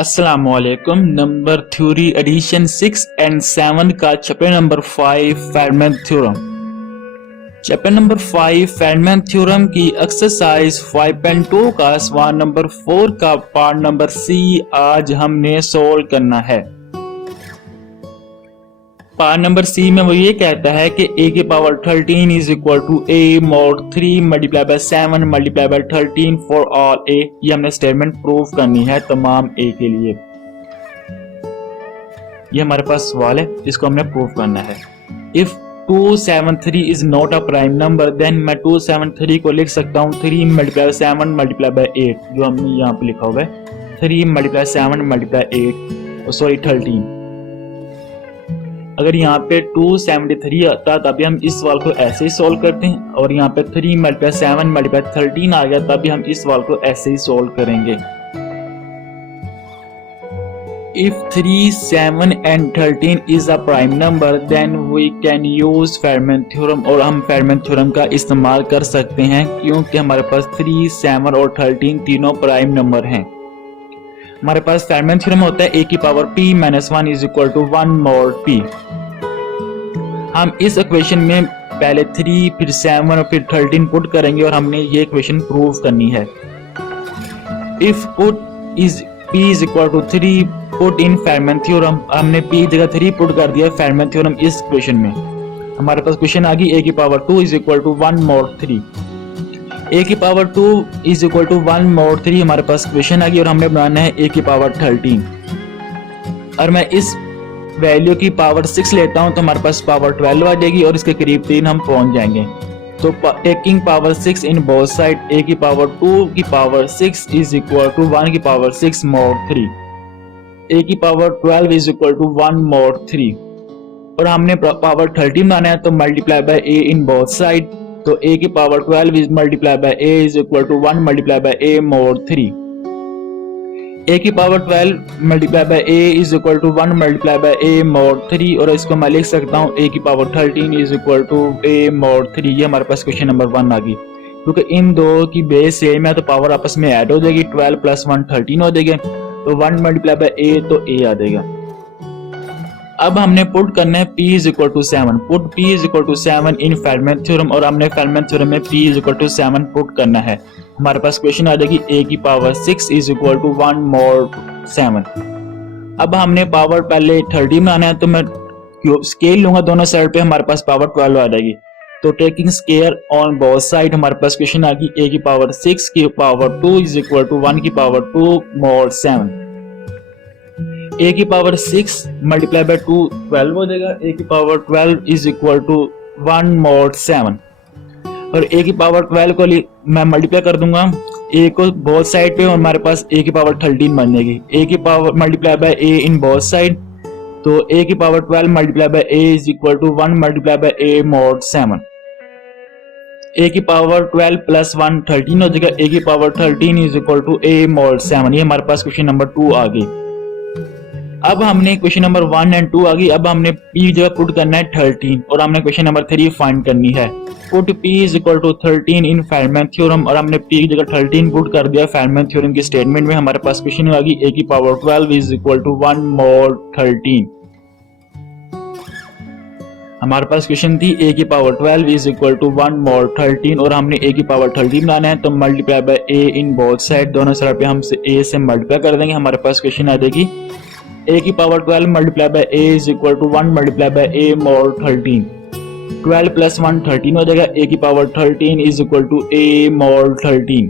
अस्सलामुअलैकुम। Number theory addition 6 and 7 का chapter number 5 Fermat theorem. Chapter number 5 Fermat theorem की exercise 5.2 का सवाल नंबर 4 का पार्ट नंबर सी आज हमने सोल्व करना है। पार्ट नंबर सी में वो ये कहता है कि a की power 13 is equal to a mod 3 multiply by 7 multiply by 13 for all a। ये हमने स्टेटमेंट प्रूव करनी है तमाम a के लिए। ये हमारे पास सवाल है जिसको हमने प्रूव करना है। If 273 is not a prime number then मैं 273 को लिख सकता हूँ 3 मल्टीप्लाई बाय 7 मल्टीप्लाई बाय 8, जो हमने यहाँ पे लिखा हुआ है 3 मल्टीप्लाई 7 मल्टीप्लाई 8 सॉरी 13। अगर यहाँ पे 273 आता तभी हम इस सवाल को ऐसे ही सॉल्व करते हैं, और यहाँ पे 3 मल्टीप्लाई 7 मल्टीप्लाई 13 आ गया तभी हम इस सवाल को ऐसे ही सॉल्व करेंगे। If 3, 7 and 13 is a prime number then we can use Fermat theorem, और हम फेडमैन थ्योरम का इस्तेमाल कर सकते हैं क्योंकि हमारे पास 3, 7 और 13 तीनों प्राइम नंबर हैं। हमारे पास फेडमैन थ्योरम होता है a की power p minus 1 is equal to 1 mod p। हम इस इक्वेशन में पहले 3 फिर 7 और फिर 13 पुट करेंगे और हमने ये इक्वेशन प्रूव करनी है। If put is p is equal to 3 put in Fermat theorem, हमने p जगह 3 पुट कर दिया फेडमैन थ्योरम इस इक्वेशन में। हमारे पास क्वेश्चन आ गई a की power 2 is equal to 1 mod 3। a की power 2 is equal to 1 mod 3 हमारे पास क्वेश्चन आ गई और हमने बनाना है a की पावर 13। और मैं इस वैल्यू की पावर 6 लेता हूं तो हमारे पास पावर 12 आ जाएगी और इसके करीब 3 हम पहुंच जाएंगे। तो taking power 6 in both side a की पावर 2 की पावर 6 इज इक्वल टू 1 की पावर 6 mod 3। a की power 12 is equal to 1 mod 3 और हमने पावर 13 बनाना है तो multiply by a in both side. तो a की power 12 is multiply by a is equal to 1 multiply by a mod 3। a की power 12 multiply by a is equal to 1 multiply by a mod 3, और इसको मैं लिख सकता हूँ a की power 13 is equal to a mod 3। ये हमारे पास क्वेश्चन नंबर 1 आ गई। क्योंकि इन दो की बेस सेम है तो पावर आपस में ऐड हो जाएगी, 12 प्लस 1 13 हो जाएगी, तो 1 मल्टीप्लाई बाय a तो a आ जाएगा। अब हमने पुट करना है p is equal to 7, put p is equal to 7 in Fermat theorem, और हमने फेडमैन थ्योरम में p is equal to 7 put करना है। हमारे पास क्वेश्चन आ जाएगी a की power 6 is equal to 1 mod 7। अब हमने पावर पहले 30 बनाना है तो मैं स्केल लूंगा दोनों साइड पे, हमारे पास पावर 12 आ जाएगी। तो taking square on both side हमारे पास क्वेश्चन आ गई a की पावर 6 की पावर 2 इज इक्वल टू 1 की पावर 2 mod 7। a की पावर 6 मल्टीप्लाई बाय 2 12 हो जाएगा, a की power 12 is equal to 1 mod 7। और a की पावर 12 को मैं मल्टीप्लाई कर दूंगा a को बोथ साइड पे और हमारे पास a की पावर 13 बन जाएगी। a की power multiply by a in both side, तो a की power 12 multiply by a is equal to 1 multiply by a mod 7। a की पावर 12 प्लस 1 13 हो जाएगा, a की power 13 is equal to a mod 7। ये हमारे पास क्वेश्चन नंबर 2 आ गई। अब हमने क्वेश्चन नंबर 1 एंड 2 आ गई। अब हमने p जगह पुट करना है 13 और हमने क्वेश्चन नंबर 3 फाइंड करनी है। Put p is equal to 13 in Fermat theorem, और हमने p की जगह 13 पुट कर दिया फेडमैन थ्योरम की स्टेटमेंट में। हमारे पास क्वेश्चन आ गई a की power 12 is equal to 1 mod 13। हमारे पास क्वेश्चन थी a की power 12 is equal to 1 mod 13, और हमने a की पावर 13 बनाना है तो multiply by a in both side, दोनों साइड पे हम a से मल्टीप्लाई कर देंगे। हमारे पास क्वेश्चन आ जाएगी a की power 12 multiply by a is equal to 1 multiply by a mod 13। 12 plus 1 13 हो जाएगा, a की power 13 is equal to a mod 13।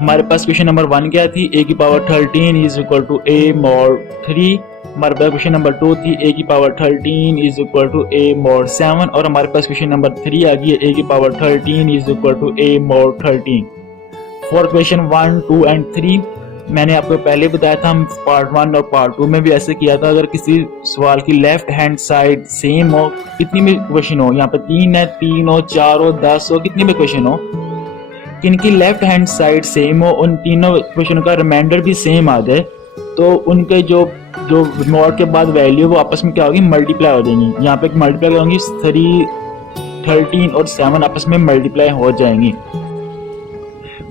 हमारे पास क्वेश्चन नंबर 1 क्या थी, a की power 13 is equal to a mod 3। हमारे पास क्वेश्चन नंबर 2 थी a की power 13 is equal to a mod 7, और हमारे पास क्वेश्चन नंबर 3 आ गई है a की power 13 is equal to a mod 13। For question 1, 2 and 3 मैंने आपको पहले बताया था, हम पार्ट 1 और पार्ट 2 में भी ऐसे किया था। अगर किसी सवाल की लेफ्ट हैंड साइड सेम हो, कितनी भी क्वेश्चन हो, यहाँ पे 3 है, 3 हो, 4 हो, 10 हो, कितनी भी क्वेश्चन हो, किनकी लेफ्ट हैंड साइड सेम हो, उन तीनों क्वेश्चन का रिमाइंडर भी सेम आ जाए तो उनके जो mod के बाद वैल्यू वो आपस में क्या होगी, मल्टीप्लाई हो जाएंगी। यहाँ पे मल्टीप्लाई होंगी 3, 13 और 7 आपस में मल्टीप्लाई हो जाएंगी।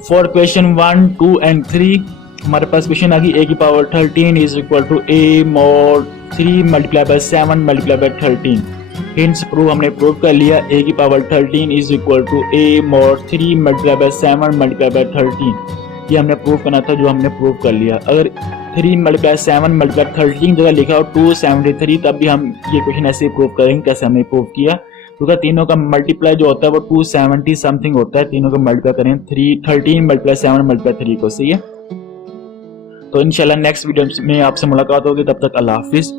फॉर क्वेश्चन 1, 2 एंड 3 हमारे पास क्वेश्चन आ गई a की power 13 is equal to a mod 3 multiply by 7 multiply by 13। Hence prove हमने प्रूव कर लिया। a की power 13 is equal to a mod 3 multiply by 7 multiply by 13। ये हमने प्रूव करना था, जो हमने प्रूव कर लिया। अगर 3 मल्टीप्लाई 7 मल्टीप्लाई 13 जगह लिखा हो 273, तब भी हम ये क्वेश्चन ऐसे ही प्रूव करेंगे कैसे हमने प्रूव किया, क्योंकि तीनों का मल्टीप्लाई जो होता है वो 270 समथिंग होता है। तीनों का मल्टीप्लाई करें 13 मल्टीप्लाई 7 मल्टीप्लाई 3 को, सही है। तो इंशाल्लाह नेक्स्ट वीडियो में आपसे मुलाकात होगी, तब तक अल्लाह हाफिज़।